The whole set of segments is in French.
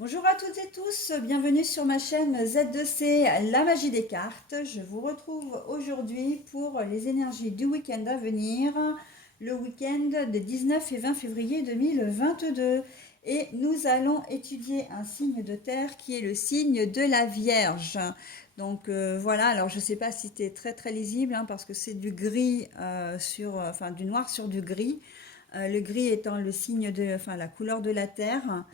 Bonjour à toutes et tous, bienvenue sur ma chaîne Z2C, la magie des cartes. Je vous retrouve aujourd'hui pour les énergies du week-end à venir, le week-end des 19 et 20 février 2022. Et nous allons étudier un signe de terre qui est le signe de la Vierge. Donc voilà, alors je ne sais pas si c'était très lisible parce que c'est du gris enfin du noir sur du gris. Le gris étant le signe la couleur de la terre.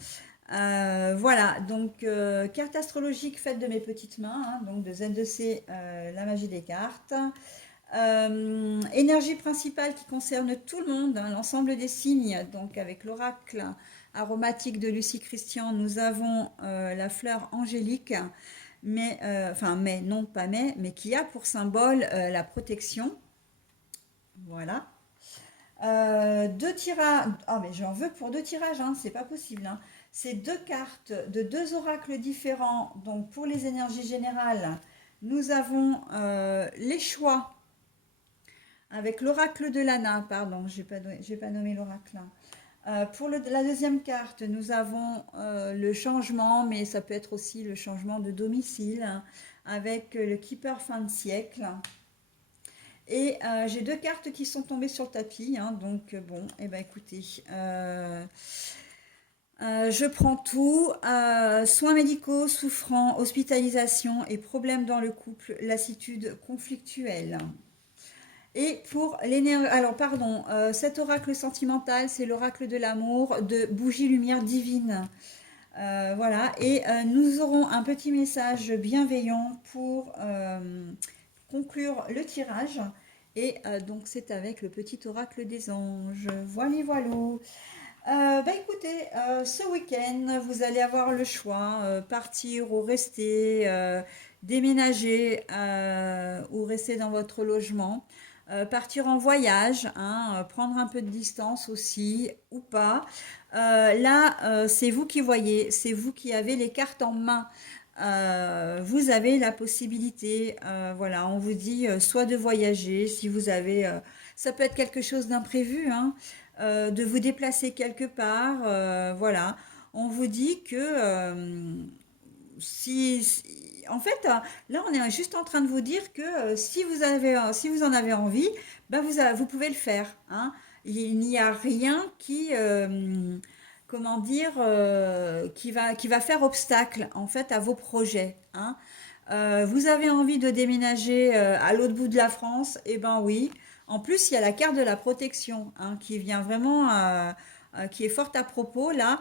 Voilà, donc carte astrologique faite de mes petites mains, donc de Z2C, la magie des cartes. Énergie principale qui concerne tout le monde, l'ensemble des signes, donc avec l'oracle aromatique de Lucie Christian, nous avons la fleur angélique, mais non pas mais qui a pour symbole la protection. Voilà. Deux tirages. Ah, mais j'en veux pour deux tirages, c'est pas possible. C'est deux cartes de deux oracles différents. Donc, pour les énergies générales, nous avons les choix avec l'oracle de Lana. Pardon, j'ai pas nommé l'oracle. Pour la deuxième carte, nous avons le changement, mais ça peut être aussi le changement de domicile, avec le Keeper fin de siècle. Et j'ai deux cartes qui sont tombées sur le tapis, donc bon, et ben écoutez, je prends tout, soins médicaux, souffrants, hospitalisation et problèmes dans le couple, lassitude conflictuelle. Et pour l'énergie, alors pardon, cet oracle sentimental, c'est l'oracle de l'amour de Bougie Lumière Divine. Voilà, et nous aurons un petit message bienveillant pour conclure le tirage. Et donc c'est avec le petit oracle des anges. Voilà, voilà. Écoutez, ce week-end, vous allez avoir le choix, partir ou rester, déménager ou rester dans votre logement, partir en voyage, prendre un peu de distance aussi ou pas. Là, c'est vous qui voyez, c'est vous qui avez les cartes en main. Vous avez la possibilité, voilà, on vous dit soit de voyager, si vous avez, ça peut être quelque chose d'imprévu, de vous déplacer quelque part, voilà. On vous dit que en fait, là, on est juste en train de vous dire que si vous en avez envie, ben vous pouvez le faire, Il n'y a rien comment dire, qui va faire obstacle en fait à vos projets, vous avez envie de déménager à l'autre bout de la France, eh ben oui. En plus, il y a la carte de la protection qui vient vraiment, qui est forte à propos là.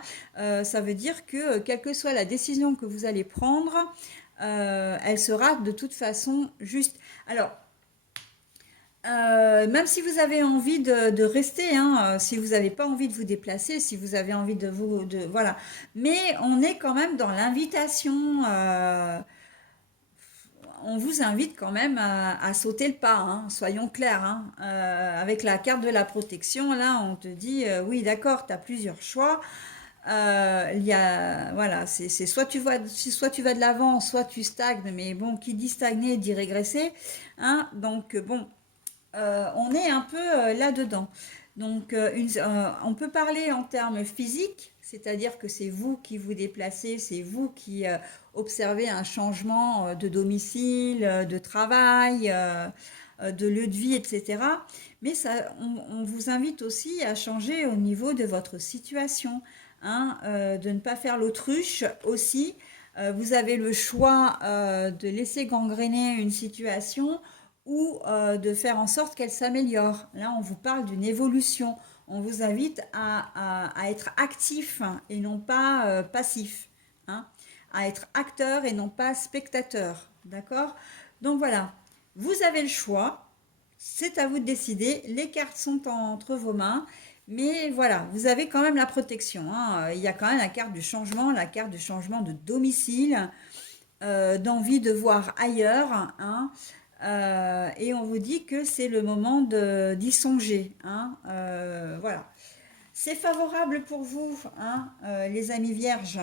Ça veut dire que quelle que soit la décision que vous allez prendre, elle sera de toute façon juste. Alors, même si vous avez envie de rester, si vous n'avez pas envie de vous déplacer, si vous avez envie voilà. Mais on est quand même dans l'invitation. On vous invite quand même à sauter le pas, soyons clairs. Avec la carte de la protection, là, on te dit, oui, d'accord, tu as plusieurs choix. Voilà, c'est soit tu vas de l'avant, soit tu stagnes, mais bon, qui dit stagner dit régresser. Donc, bon, on est un peu là-dedans. Donc, on peut parler en termes physiques, c'est-à-dire que c'est vous qui vous déplacez, c'est vous qui observez un changement de domicile, de travail, de lieu de vie, etc. Mais on vous invite aussi à changer au niveau de votre situation, de ne pas faire l'autruche aussi. Vous avez le choix de laisser gangréner une situation ou de faire en sorte qu'elle s'améliore. Là, on vous parle d'une évolution. On vous invite à être actif et non pas passif, à être acteur et non pas spectateur. D'accord? Donc voilà, vous avez le choix. C'est à vous de décider. Les cartes sont entre vos mains. Mais voilà, vous avez quand même la protection. Il y a quand même la carte du changement de domicile, d'envie de voir ailleurs. Et on vous dit que c'est le moment d'y songer. Voilà. C'est favorable pour vous, les amis vierges.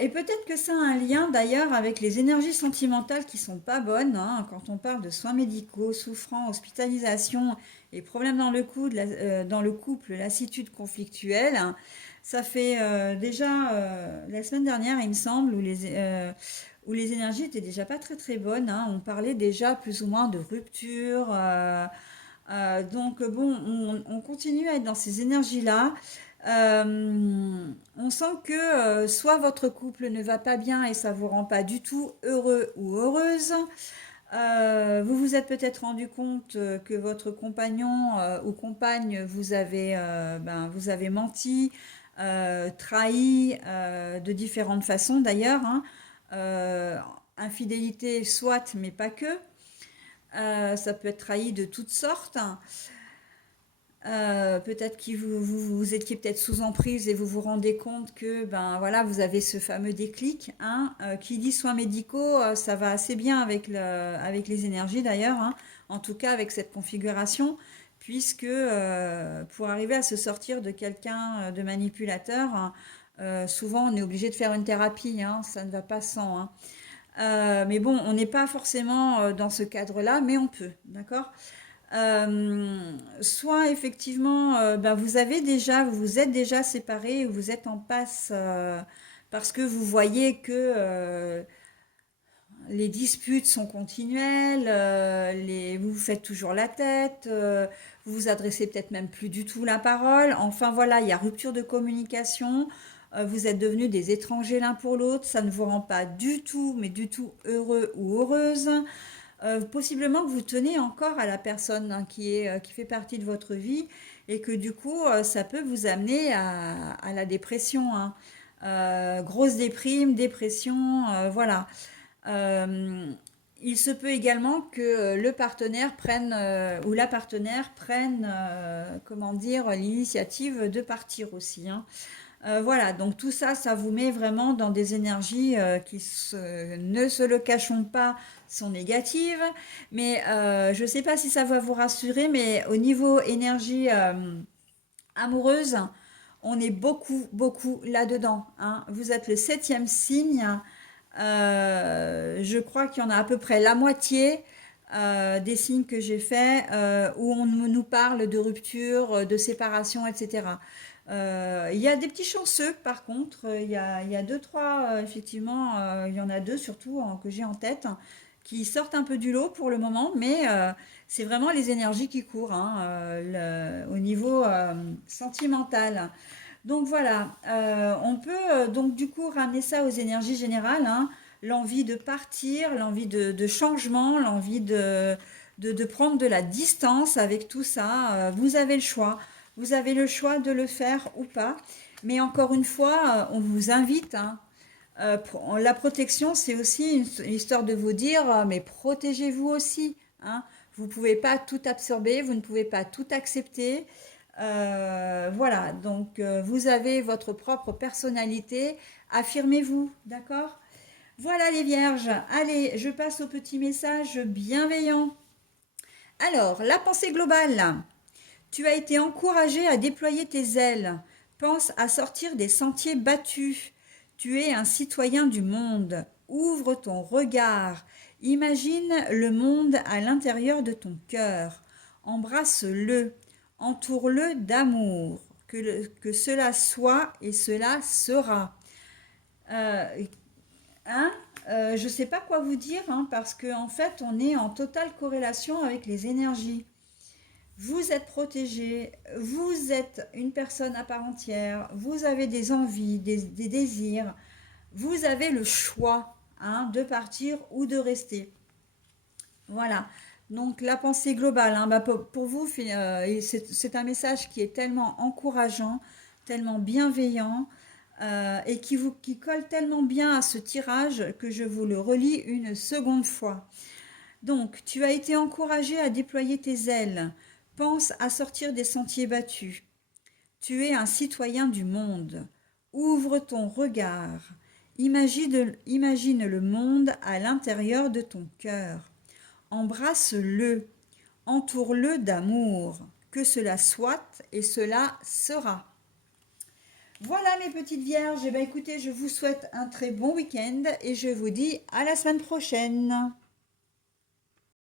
Et peut-être que ça a un lien d'ailleurs avec les énergies sentimentales qui sont pas bonnes, hein, quand on parle de soins médicaux, souffrance, hospitalisation et problèmes dans le dans le couple, lassitude conflictuelle, hein. Ça fait déjà la semaine dernière, il me semble, où les énergies étaient déjà pas très très bonnes, hein. On parlait déjà plus ou moins de rupture. Donc bon, on continue à être dans ces énergies-là. On sent que soit votre couple ne va pas bien et ça vous rend pas du tout heureux ou heureuse. Vous vous êtes peut-être rendu compte que votre compagnon ou compagne vous avez menti, trahi de différentes façons d'ailleurs, hein. Euh, Infidélité soit, mais pas que. Ça peut être trahi de toutes sortes, hein. Peut-être que vous étiez peut-être sous emprise et vous vous rendez compte que ben voilà, vous avez ce fameux déclic, hein. Qui dit soins médicaux, ça va assez bien avec avec les énergies d'ailleurs, hein. En tout cas avec cette configuration, puisque pour arriver à se sortir de quelqu'un de manipulateur, hein, souvent on est obligé de faire une thérapie, hein, ça ne va pas sans, hein. Mais bon, on n'est pas forcément dans ce cadre-là, mais on peut, d'accord? Soit effectivement, vous vous êtes déjà séparés, vous êtes en passe parce que vous voyez que les disputes sont continuelles, vous vous faites toujours la tête, vous vous adressez peut-être même plus du tout la parole. Enfin voilà, il y a rupture de communication, vous êtes devenus des étrangers l'un pour l'autre, ça ne vous rend pas du tout, mais du tout heureux ou heureuse. Possiblement que vous tenez encore à la personne, hein, qui fait partie de votre vie et que du coup, ça peut vous amener à la dépression, hein. Grosse déprime, dépression, voilà. Euh, il se peut également que le partenaire prenne ou la partenaire prenne, comment dire, l'initiative de partir aussi, hein. Voilà, donc tout ça, ça vous met vraiment dans des énergies ne se le cachons pas, sont négatives. Mais je ne sais pas si ça va vous rassurer, mais au niveau énergie amoureuse, on est beaucoup, beaucoup là-dedans, hein. Vous êtes le septième signe. Je crois qu'il y en a à peu près la moitié des signes que j'ai faits où on nous parle de rupture, de séparation, etc. Il y a des petits chanceux, par contre. Il y a deux, trois, effectivement, il y en a deux surtout que j'ai en tête, hein, qui sortent un peu du lot pour le moment, mais c'est vraiment les énergies qui courent, hein, au niveau sentimental. Donc voilà, on peut donc du coup ramener ça aux énergies générales, hein, l'envie de partir, l'envie de changement, l'envie de prendre de la distance avec tout ça. Vous avez le choix. Vous avez le choix de le faire ou pas. Mais encore une fois, on vous invite, hein. La protection, c'est aussi une histoire de vous dire, mais protégez-vous aussi, hein. Vous ne pouvez pas tout absorber, vous ne pouvez pas tout accepter. Voilà, donc vous avez votre propre personnalité, affirmez-vous, d'accord? Voilà les vierges, allez, je passe au petit message bienveillant. Alors, la pensée globale. Tu as été encouragé à déployer tes ailes. Pense à sortir des sentiers battus. Tu es un citoyen du monde. Ouvre ton regard. Imagine le monde à l'intérieur de ton cœur. Embrasse-le. Entoure-le d'amour. Que cela soit et cela sera. Euh, hein, je ne sais pas quoi vous dire, hein, parce qu'en en fait, on est en totale corrélation avec les énergies. Vous êtes protégé, vous êtes une personne à part entière, vous avez des envies, des désirs, vous avez le choix, hein, de partir ou de rester. Voilà. Donc la pensée globale, hein, pour vous, c'est un message qui est tellement encourageant, tellement bienveillant et qui colle tellement bien à ce tirage que je vous le relis une seconde fois. Donc, tu as été encouragé à déployer tes ailes. Pense à sortir des sentiers battus. Tu es un citoyen du monde. Ouvre ton regard. Imagine le monde à l'intérieur de ton cœur. Embrasse-le. Entoure-le d'amour. Que cela soit et cela sera. Voilà mes petites vierges, eh bien, écoutez, je vous souhaite un très bon week-end et je vous dis à la semaine prochaine.